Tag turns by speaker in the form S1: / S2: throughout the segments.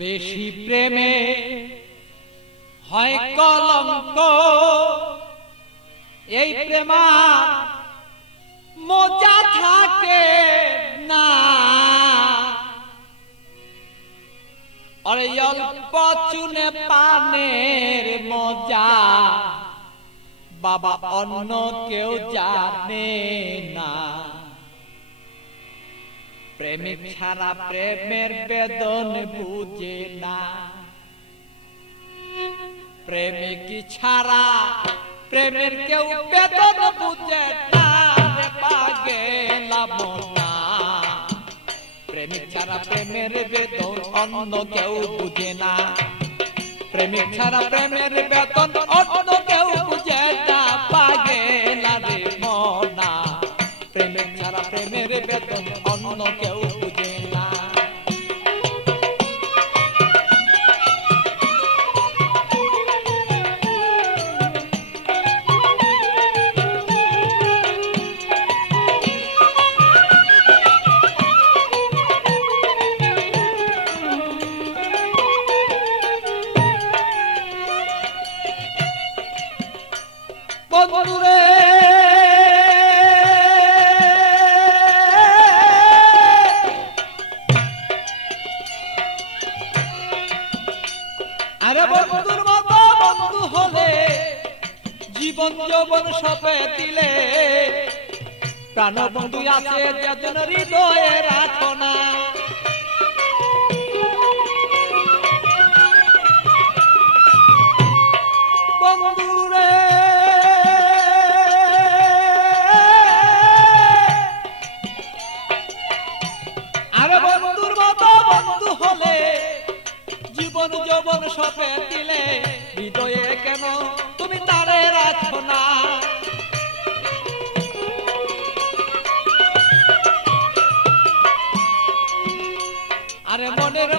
S1: বেশি প্রেমে হয় কলঙ্ক। এই প্রেমা মজা থাকে না। অরে অল্প চুনে পানের মজা বাবা অন্য কেউ জানে না। প্রেমিক ছাড়া প্রেমের বেদন বুঝে না। প্রেমিক ছাড়া প্রেমের কেউ বেদন বুঝে না। প্রেমিক ছাড়া প্রেমের বেদন অন্য কেউ বুঝে না। প্রেমিক ছাড়া প্রেমের বেতন অন্য যৌবন সপে দিলে। প্রাণ বন্ধু আছে যেদিন হৃদয়ে রাখো না। বন্ধুরে আরে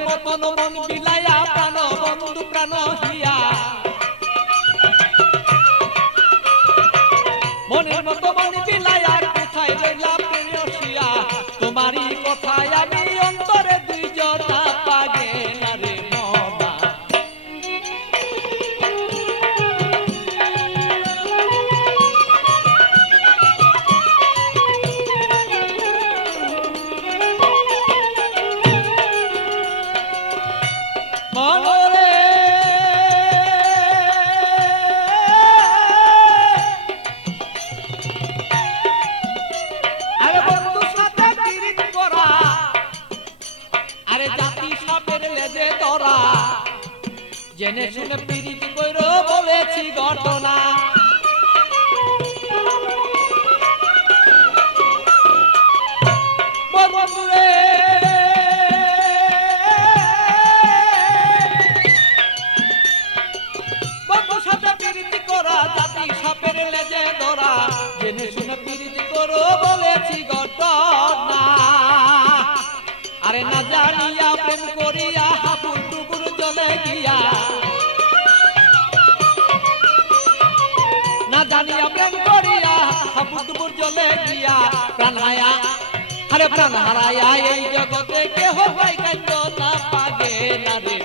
S1: মতন মন মিলাইয়া প্রাণ বন্ধু প্রাণ হিয়া। জেনে শুনে পিরিত কইর, বলেছি ঘটনা। আরে না জানিয়া প্রেম করিয়া হাপুর টুকুর চলে গিয়া টুকুর চলে গিয়া প্রাণ হায়া। আরে প্রাণ হারায়া এই জগতে কেহ পাই কান্দ না পাগে না রে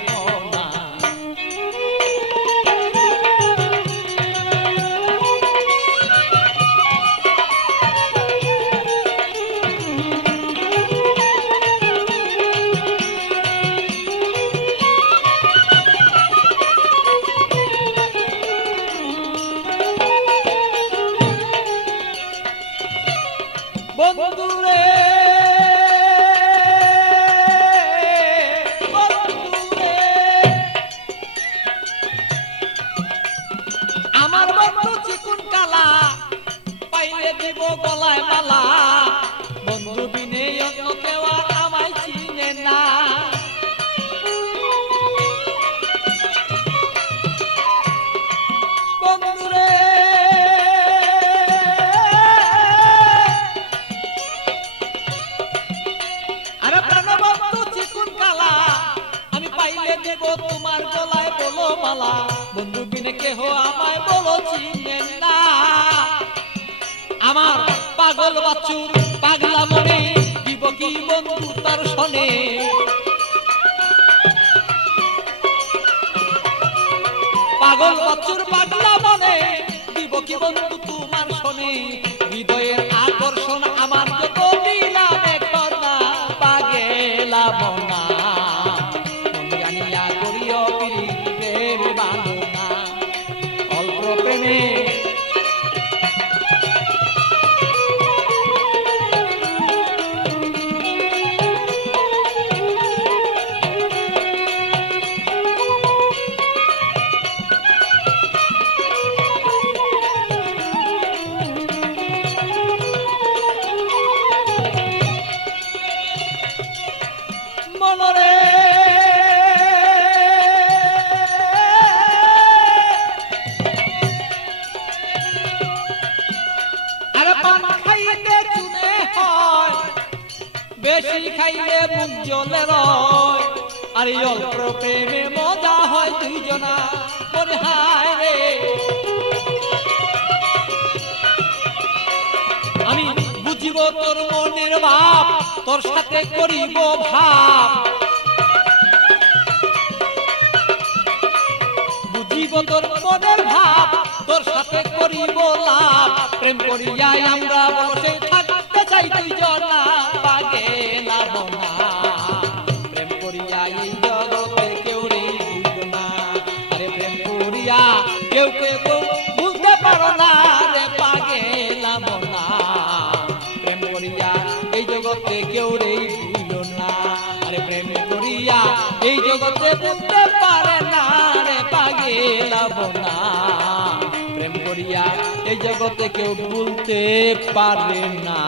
S1: গলায় মালা বন্ধু বিনে অন্য কেউ আমায় চিনে না। তোমার গলায় বলো মালা। বন্ধু বিনে কেহ আমায় বলো চিনে আমার পাগলা মনে দিব কি বন্ধু তার পাগল বাচ্চুর পাগলা মনে দিব কি বন্ধু পান খাইলে চুনে হয়, বেশি খাইলে মুখ জ্বলে রয়। আর অল্প প্রেমে মজা হয় দুইজনা, মনে হায় রে। আমি বুঝিব তোর মনের ভাব, তোর সাথে করিব ভাব। তোর মনের ভাব, তোর সাথে করিব লাভ। প্রেম করিয়াই আমরা বসে থাকতে চাই তুই জনা পাগে না প্রেম করিয়া এই জগতে কেউ রে না আরে প্রেম করিয়া কেউ কেউ বুঝতে পারো না, রে পাগে না প্রেম করিয়া এই জগতে কেউ রে না আরে প্রেম করিয়া এই জগতে বুঝতে পারে না। লাভ না। প্রেম করিয়া এই জগতে কেউ বলতে পারে না।